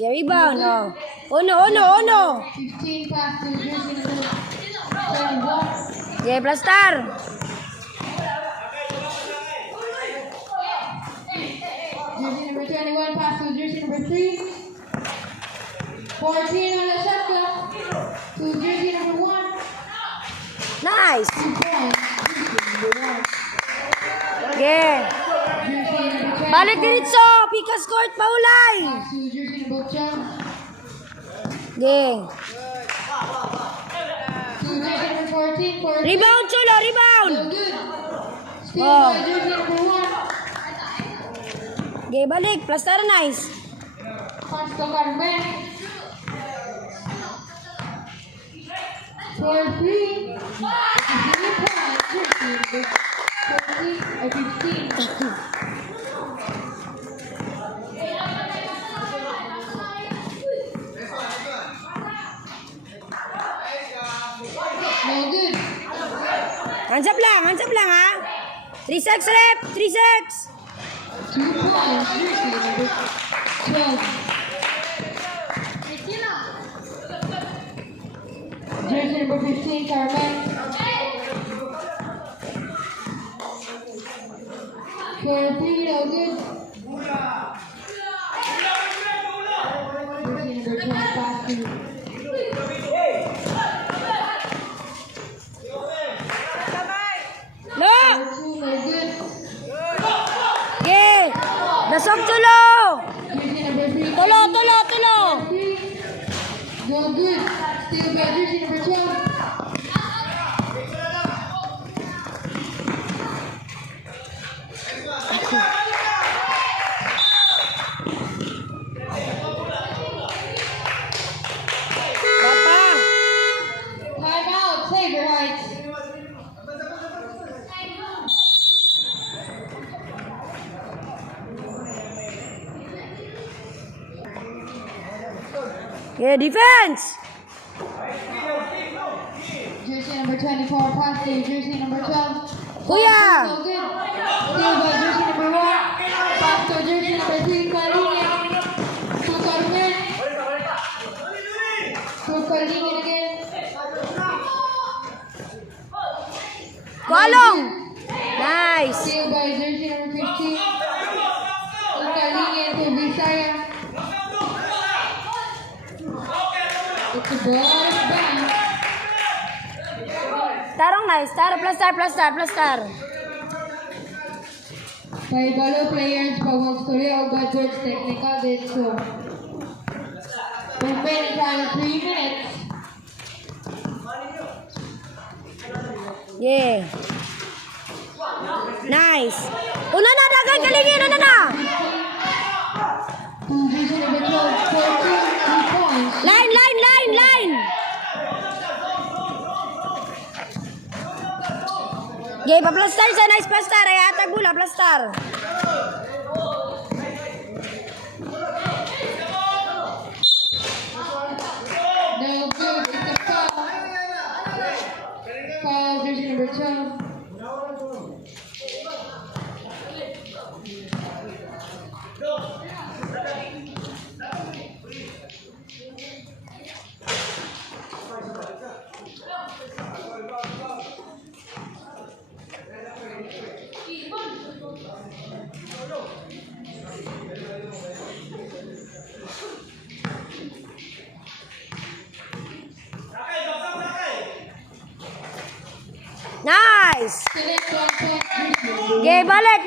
Yeah, rebound. Oh. Uno. 15 pass to jersey number 21. Yeah, Plastar. Jersey number 21 pass to jersey number 3. 14 on the shot clock to jersey number 1. Nice. 2 points. Jersey number 1. Yeah. Jersey number 24. Balik diretso. Pikas court, paulay. Pass to jersey number 12. Yeah. To jersey number 14. 14. Rebound, Cholo, rebound. No good. Steal Oh. by jersey number 1. Yeah, balik. Plastar, nice. Pass to Carmen. For 3. 3 points. Jersey number 14 or 15. No good. Hands up lang ha. 3 seconds left. 3 seconds. 2 points. Jersey number 12. Jersey number 15, Carmen. For 3, no good. Jersey number 12, pass to No. 2, no good. Yeah. Nasok, Cholo. Jersey number 3, Tulo. 3. No good. Still by jersey number 12. Papa. Time out, Saber Heights. Yeah, defense. Jersey number 24, pass to jersey number 12. Kuya. No good. Still by jersey number 1. Pass to jersey number 3, Kalinin. To Carmen. To Kalinin again. Kualong. Nice. Still by jersey number 15. To Kalinin to Visaya. It's a ball out of bounds. Tarong nice. Plastar. By Balo players, Pawag Story of George Technical Ditso. Remaining time 3 minutes. Yeah. Nice. Una na, dagay kalingin. Una na. To jersey number 12, 3 points. Line. Yeah, pa-plastar siya. Nice plastar. Ay, atag bula, plastar. No good. It's a foul. Foul, jersey number 12. Nice. Select 1 point, jersey number 1. Yeah, balik.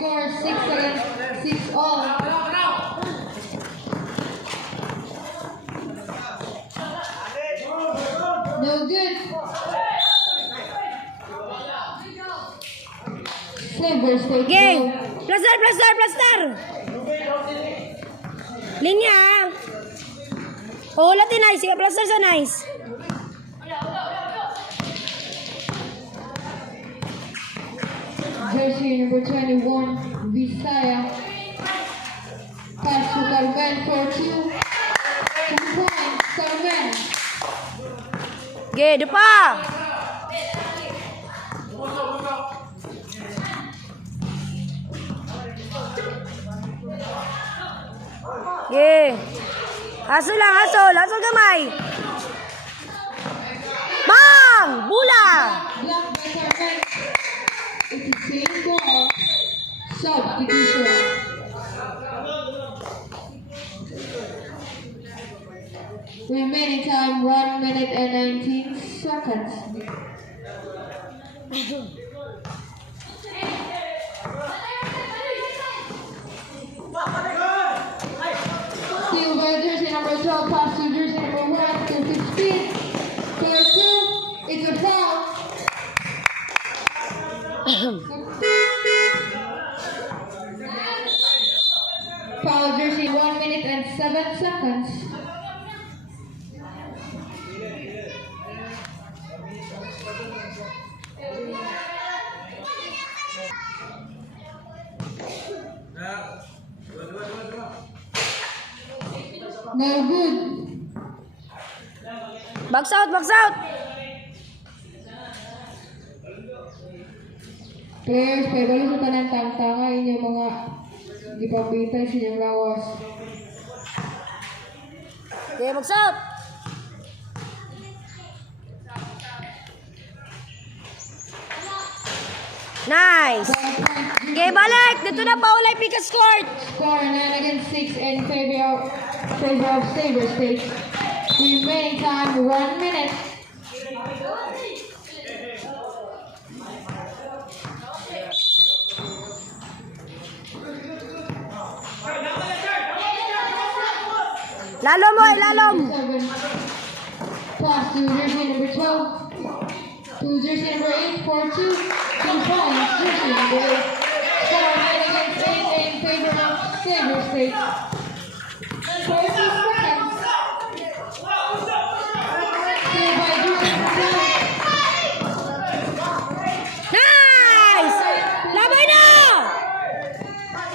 Score 6 against 6 all. No good. Saber State. Game. ball. Plastar. Linya. Oh, lati nice. Sige, plastar sa nice. Jersey number 21, Visaya. Pass to Carmen for 2. 2 points, Carmen. Ge, depa. Ge. Hasol lang, hasol. Hasol gamay. Bang! Bula! Blocked by Carmen. It's the same ball. Substitution. Remaining time 1 minute and 19 seconds. Steal by jersey number 12, pass to jersey number 1 to 15. Player 2, it's a foul. Foul jersey 1 minute and 7 seconds. No good. Box out, box out. Players, kaya balik sa tanang tangtanga inyong mga gipambitay sa inyong lawas. Okay, box out. Nice. Okay, balik. Dito na Paulay Picas Court. Score 9 against 6 in favor of Saber State. Remaining time 1 minute. Lalom, boy, lalom. 7. Pass to jersey number 12. To jersey number 8 for 2. 2 points, jersey number 8. Score 9 against 8 in favor of Saber State. 40 seconds. Still by jersey number 12. Nice. Labay na.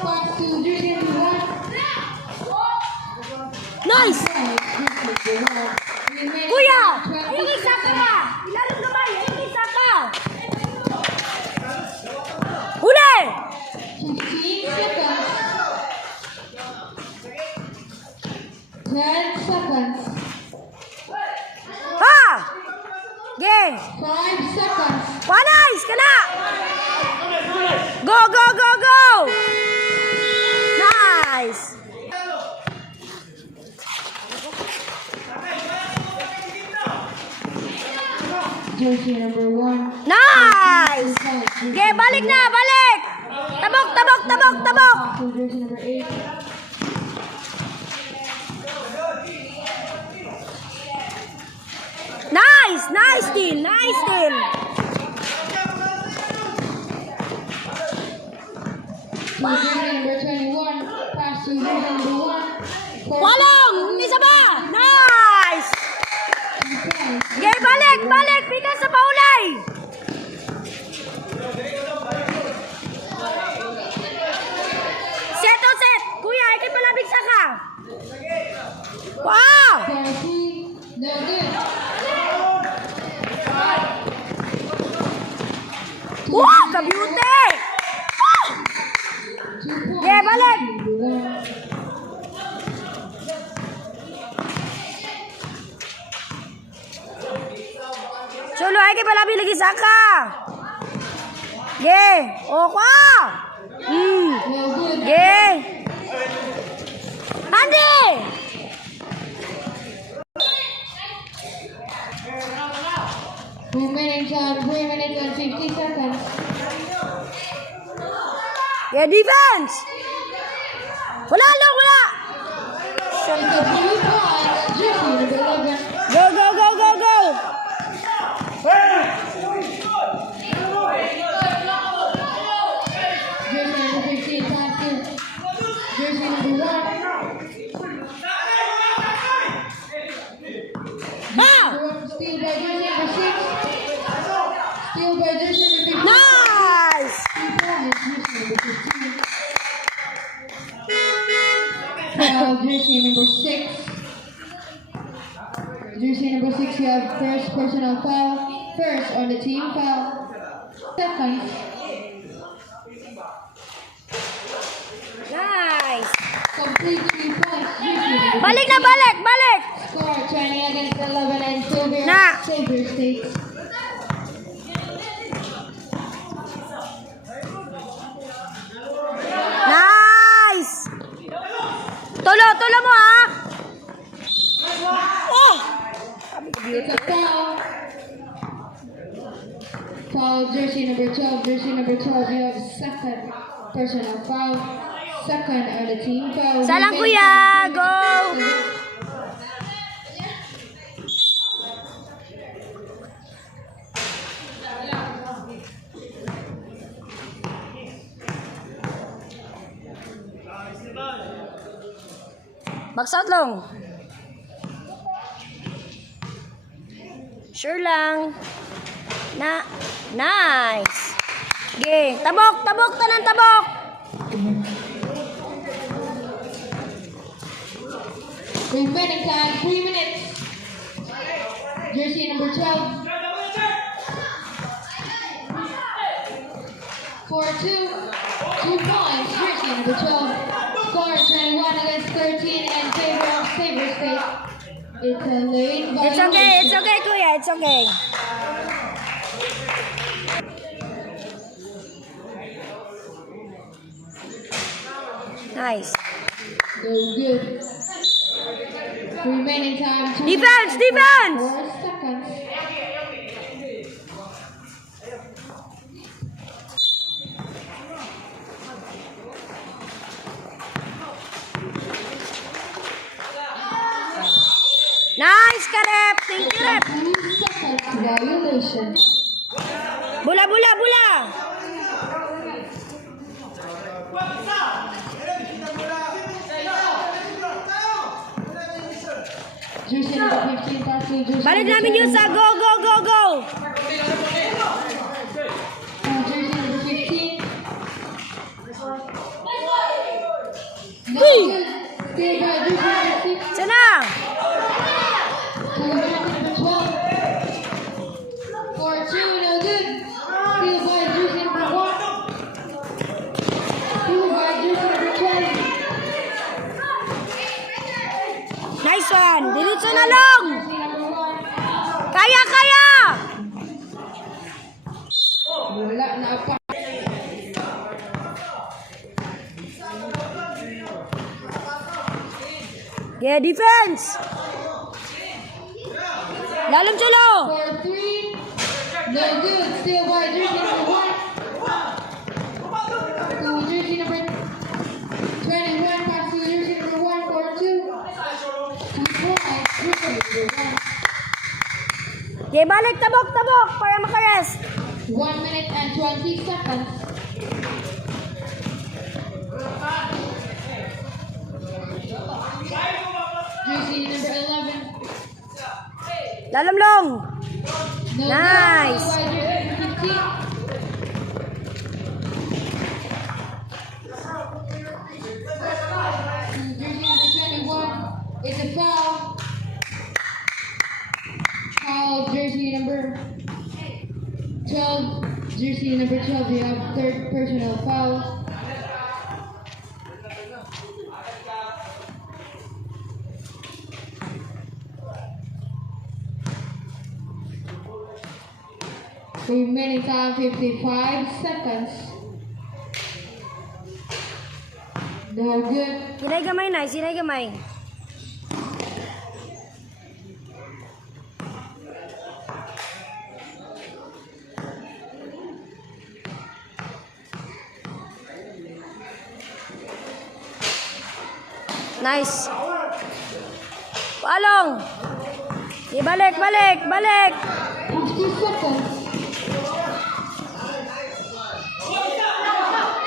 Pass to jersey number 1. Nice. Remaining Kuya, time 20 ayun kay Saka ka. Ilalong gamay, ayun kay Saka. Huli. 15 seconds. 10 seconds. Ha! Okay. 5 seconds. Nice, kana. Go, go, go, go. Nice. Jersey number 1. Nice. Okay, balik na, balik. Tabok, tabok, tabok, tabok. To jersey number 8. Nice, nice steal, nice steal. To jersey number 21. Pass to jersey number 1. Walong, isa ba? Nice. Okay, balik, balik. Pika sa Paulay. Set o set. Kuya, ikay palabig sa ka. Wow. 40. No good. Wow, ka-beauty. 2 points. Okay, balik. Number 1. Chulo, ay kay palabig lagi sa ka. Okay. O, kwa. No good. Okay. Andy. Remaining time 3 minutes and 50 seconds. Okay, defense. Wala lang, wala. It's a 3 points. Jersey number 11. Go, go, go, go, go. Jersey number 15, pass to jersey number 1. Ha! Steal by jersey number 6. Steal by jersey number 15. Nice. 3 points, jersey number 15. Foul, jersey number 6. Jersey number 6, you have first personal foul. First on the team foul. Second. Nice. Complete 3 points, jersey number Balik na, balik, balik. Score 20 against 11 and Xavier. Na. Xavier State. Nice! Tulo, tulo mo ha! Oh! It's a foul. Foul, jersey number 12. Jersey number 12, you have second personal foul. Second on the team foul. Salang kuya! Go! Box out long. Sure lang. Nice. Okay, tabok, tabok, tanan tabok. Remaining time, 3 minutes. Jersey number 12. 4-2. 2 points. Jersey number 12. Score 21 against 13 in favor of Xavier State. It's a late It's okay, kuya, it's okay. Nice. Very good. Remaining time, 2 Defense, minutes defense! 4 seconds. Nice, Karep. Thank you, Rep. 3 seconds violation. Bula, bula, bula. Jersey number 15 pass to jersey Balik number namin yun 7. sa go, go, go, go. Jersey number 15. Uy! Stay by jersey number 6. Sana. To jersey number 12. 4-2, no good. Steal by jersey number 1. Steal by jersey number 12. Nice one. Diretso na long. Jersey number 1. Kaya, kaya. Wala na pa. Yeah, defense. Lalim chulo. 4-3. No good. Steal by jersey number 1. To jersey number 21. Pass to jersey number 1. 4-2. 2 points. Jersey number 1. Yeah, balik, tabok, tabok. Para makarest. 1 minute and 20 seconds. Jersey number 11. Lalim long. No Nice. good. By jersey number 15. Jersey number 21. It's a foul. Foul, jersey number 12. Jersey number 12, you have third personal foul. Remaining time 55 seconds. No good. Sinay gamay na, sinay gamay. Nice. Palong. Ibalik, balik, balik. 50 seconds.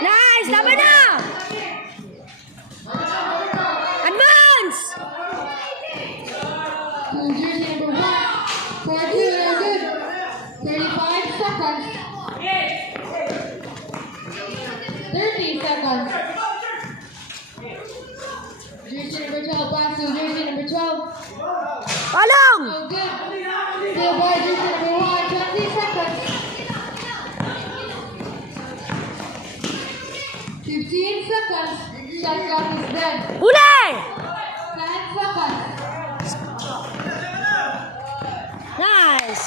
Nice, laban na. Advance. To jersey number 1. 4-2, no good. 35 seconds. 30 seconds. Jersey number 12, pass to jersey number 12. Palong. No good. Still by jersey number 1, 20 seconds. 15 seconds. Shot clock is dead. Huli. 10 seconds. Nice.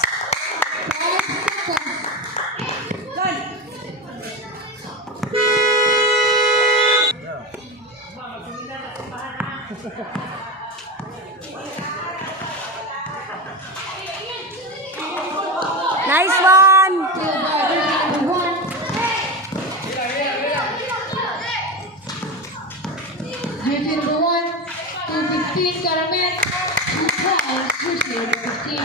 5 seconds. Nice one. Field by jersey number 1. Jersey number 1. 215, Karamet. 2 points. Jersey number 15.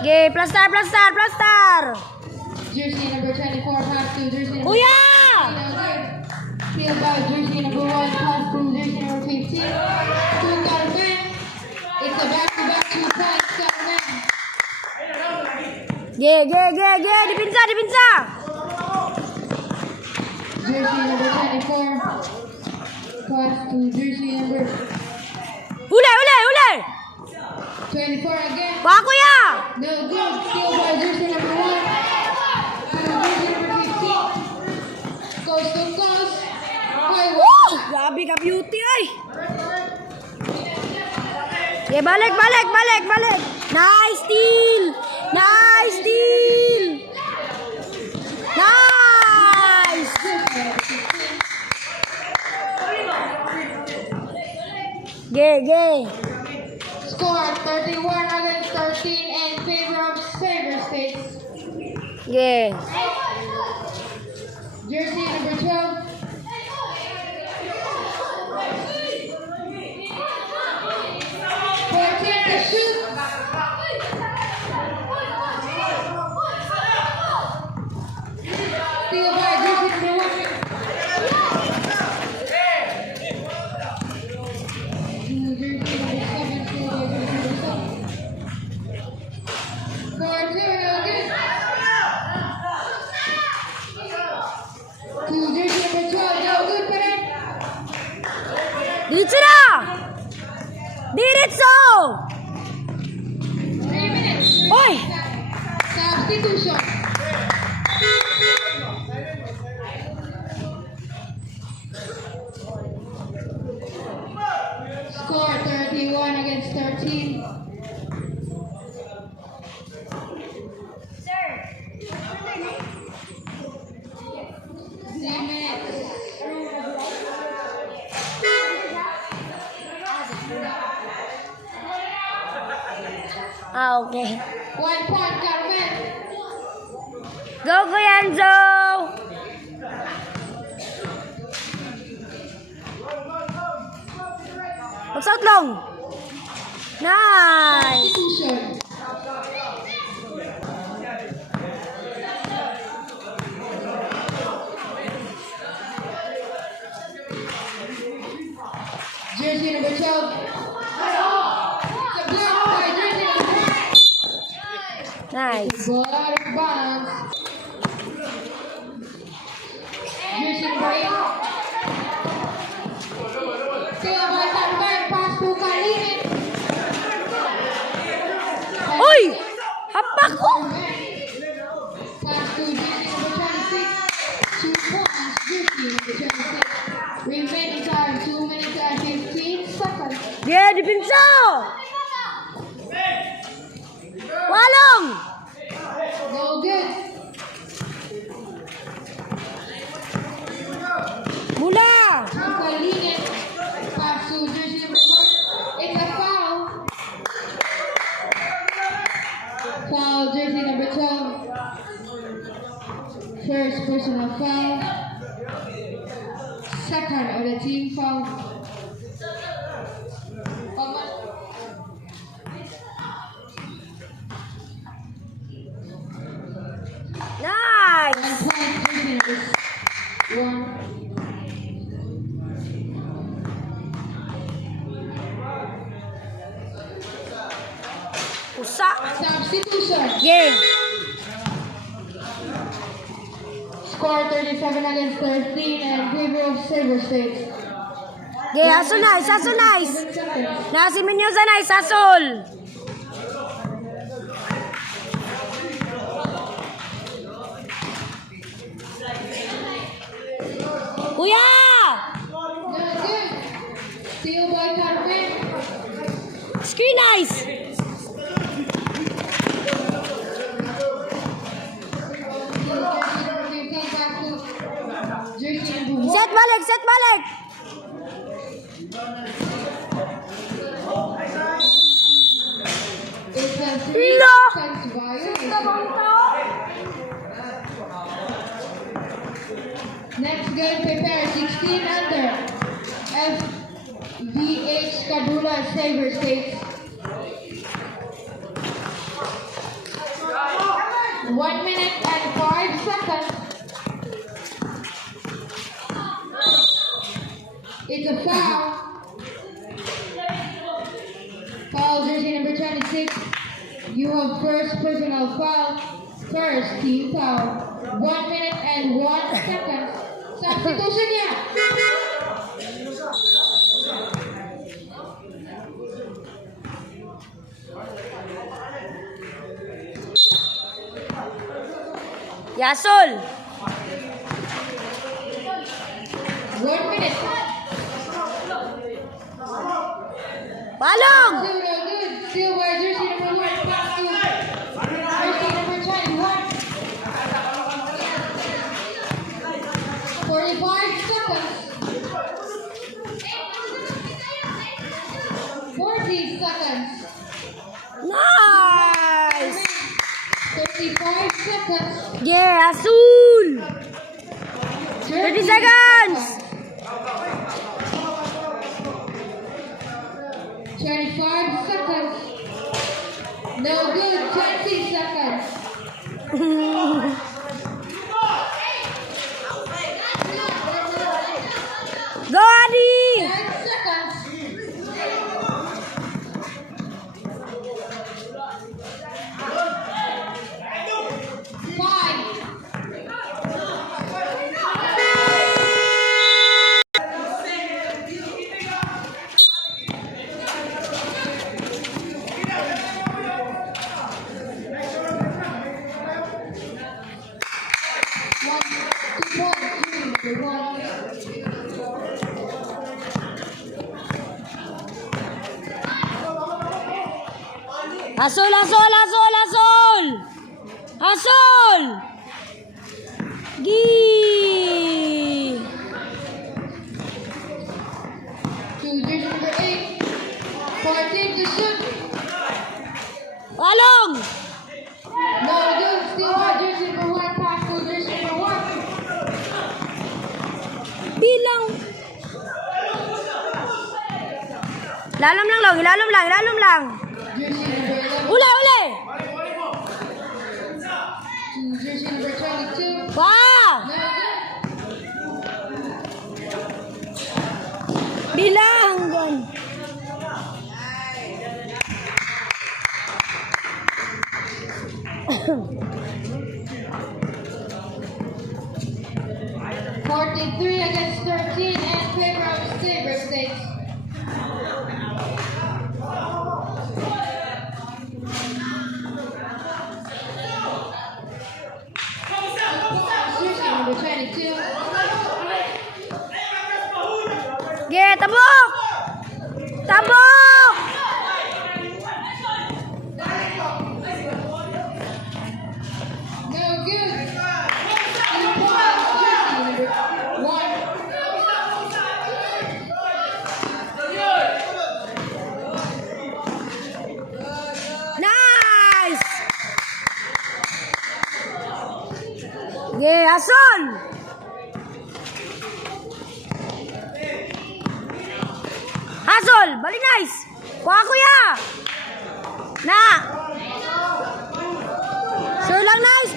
Okay, plaster, plaster, plaster. Jersey number 24, pass to jersey number Kuya! Field by jersey number 1, pass to jersey number 15. To Karamet. It's a back-to-back 2 points, Karamet. Dipinsa, dipinsa. Jersey number 24. Pass to jersey number Ule, ule, ule. 24 again. Wah, kuya. No good. Steal by jersey number 1. To jersey number 15. Coast to coast. Woo! Grabe ka beauty, ay. Okay, balik, balik, balik, balik. Nice steal. Nice steal. Nice. Gay. Score 31 against 13 in favor of Saber States. Gay. Jersey number 12. To shoot. Steal by jersey number 1. Jersey number 7. Steal by jersey number 7. Score 2, no good. To jersey number 12, no good pa rin. Diretso na. Diretso. 3 minutes. Oy. Substitution. Score 31 against 13. Sir. 10 minutes. Okay. 1 point, Carmen. Go, Kuya Enzo. Magsot long. Nice. Substitution. Jersey number 12. The block by jersey number 1. Nice. Ball out of bounds. Jersey number 8. Steal by Carmen. Pass to Kalinin. Uy! Hapak ko! Pass to jersey number 26. 2 points. Jersey number 26. Remaining time 2 minutes and 15 seconds. Yeah, dipinso! Walong! No good. Mula! Kalinin. Pass to jersey number 1. It's a foul. Foul jersey number 12. First personal foul. Second of the team foul. Nice! 1 point jersey number 1. Usa! Substitution. Game! Score 37 against 13 and favor of Saber States. Okay, aso nice, aso nice! 7 seconds. Nasi Menyoza nice, asol! Kuya! No good. Set balik, set balik. It's a 3 No. seconds violation. Next game, prepare 16 under. FVH Kadula Saber States. 1 minute and 5 seconds. It's a foul. Foul jersey number 26. You have first personal foul. First team foul. 1 minute and 1 second. Substitution niya. Yasol. 1 minute. Balong. Zero good. Silver jersey number 1. Pass to jersey number 21. 45 seconds. 40 seconds. Nice. 35 seconds. Yeah, Azul. 30 seconds. 25 seconds. No good. 20 seconds. Go, Adi. 10 seconds. Five. Azul, Azul, Azul, Azul. Azul. Gi. To jersey number 8. 14 to shoot. Balong. No good. Still by jersey number 1. Pass to jersey number 1. Bilang. Lalam lang, Long. Ilalam lang, ilalam lang. Jersey number 11. Uli, uli. To jersey number 22. Pa. No good. Bilang. Gon. $43 against 13 in favor of Saber States. Jersey number 22. Ge, tabok. Tabok. No good. 2 points. Jersey number 1. Nice. Ge, Azul. Azul, balik nice. Kuha kuya. Na. Sure lang nice.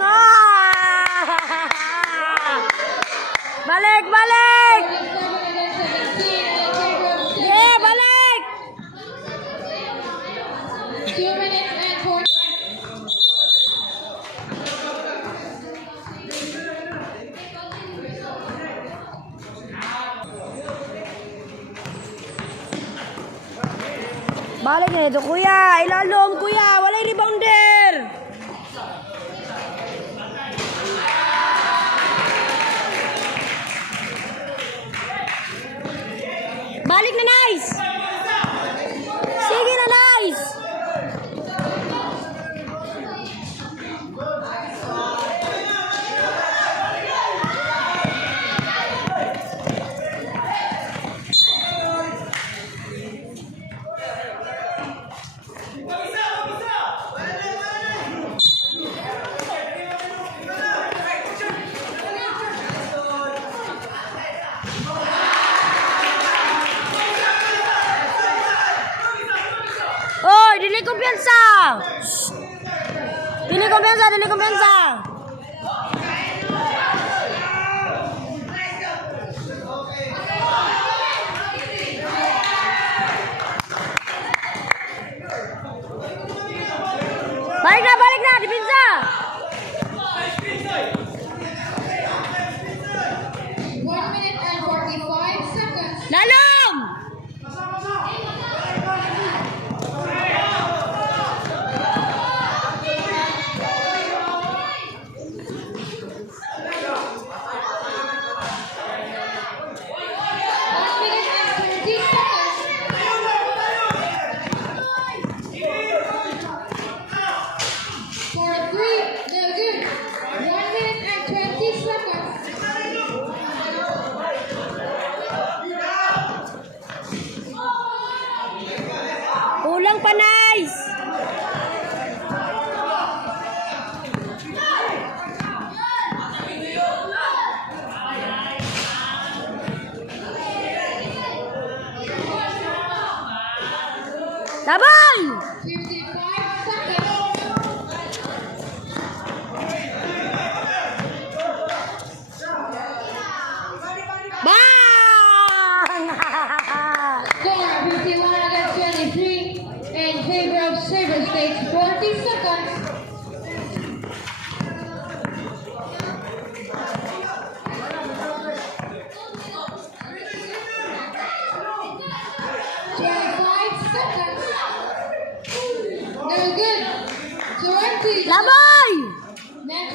Ah! Balik, balik. 47 against 17 in favor of Saber Ge, balik. 2 minutes and 4. Balik na ito, kuya. Ilalom, kuya. Walay rebounder. Balik na, nice. Sige na, nice. kumpensa, dali kumpensa. Balik na, dipinsa. 1 minute and 45 seconds. Dalam. Kulang pa, nice. Sabay! 55 seconds. Bang! Score 51 against 23 in favor of Silver State. 40 seconds. No good. So empty. Labay! Next